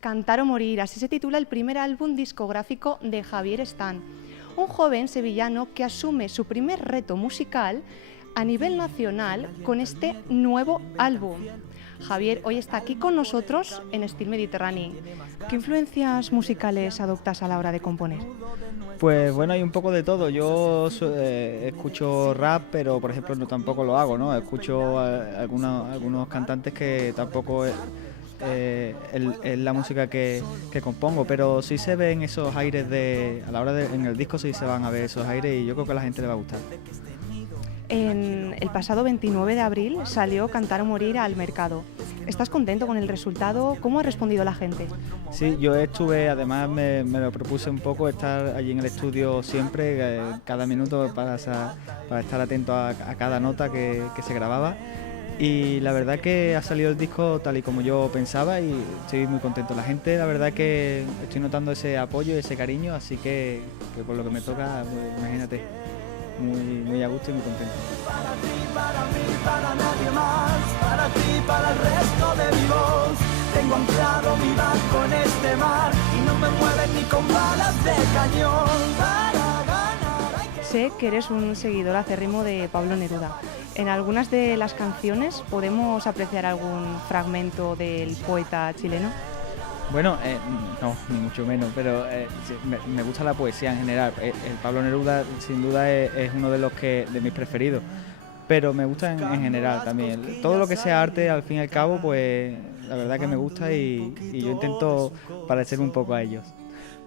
Cantar o morir, así se titula el primer álbum discográfico de Javier Stan, un joven sevillano que asume su primer reto musical a nivel nacional con este nuevo álbum. Javier hoy está aquí con nosotros en Estil Mediterrani. ¿Qué influencias musicales adoptas a la hora de componer? Pues bueno, hay un poco de todo. Yo escucho rap, pero por ejemplo no tampoco lo hago, ¿no? Escucho algunos cantantes que tampoco es la música que compongo, pero sí se ven esos aires a la hora en el disco sí se van a ver esos aires y yo creo que a la gente le va a gustar. En el pasado 29 de abril salió Cantar o morir al mercado. ¿Estás contento con el resultado? ¿Cómo ha respondido la gente? Sí, yo estuve, además me lo propuse un poco, estar allí en el estudio siempre, cada minuto para estar atento a cada nota que se grababa. Y la verdad que ha salido el disco tal y como yo pensaba y estoy muy contento. La gente, la verdad que estoy notando ese apoyo, ese cariño, así que por lo que me toca, pues, imagínate, muy a gusto y muy contento. Para ti, para mí, para nadie más, para ti, para el resto de mi voz. Tengo anclado mi barco en este mar y no me mueven ni con balas de cañón. Para ganar hay que... Sé que eres un seguidor acérrimo de Pablo Neruda. En algunas de las canciones podemos apreciar algún fragmento del poeta chileno. Bueno, no, ni mucho menos, pero sí, me gusta la poesía en general. El Pablo Neruda sin duda es uno de mis preferidos, pero me gusta en general también. Todo lo que sea arte, al fin y al cabo, pues la verdad que me gusta y yo intento parecerme un poco a ellos.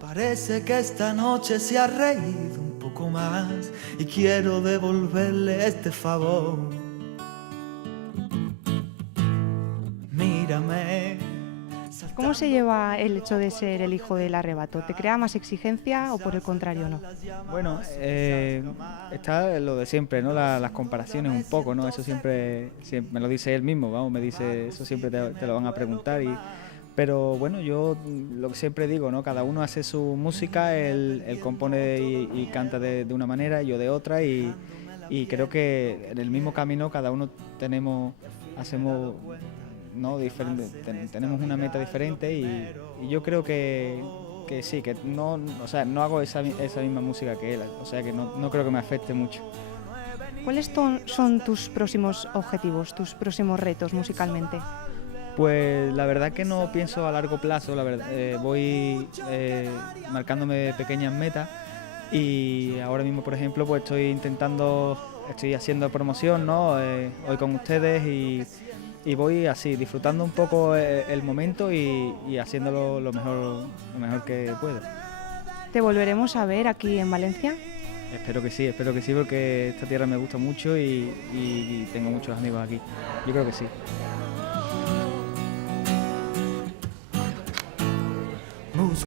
Parece que esta noche se ha reído un poco más y quiero devolverle este favor. Mírame. ¿Cómo se lleva el hecho de ser el hijo del arrebato? ¿Te crea más exigencia o por el contrario no? Bueno, está lo de siempre, ¿no? Las comparaciones un poco, ¿no? Eso siempre me lo dice él mismo, vamos, me dice, eso siempre te lo van a preguntar pero bueno, yo lo que siempre digo, ¿no? Cada uno hace su música, él compone y canta de una manera, yo de otra y creo que en el mismo camino cada uno hacemos, ¿no? Diferente, tenemos una meta diferente y yo creo que sí, que no, o sea, no hago esa misma música que él, o sea que no creo que me afecte mucho. ¿Cuáles son tus próximos objetivos, tus próximos retos musicalmente? Pues la verdad que no pienso a largo plazo, la verdad, voy marcándome pequeñas metas y ahora mismo, por ejemplo, pues estoy haciendo promoción, ¿no? Hoy con ustedes y voy así, disfrutando un poco el momento y haciéndolo lo mejor que puedo. ¿Te volveremos a ver aquí en Valencia? Espero que sí, porque esta tierra me gusta mucho y tengo muchos amigos aquí. Yo creo que sí.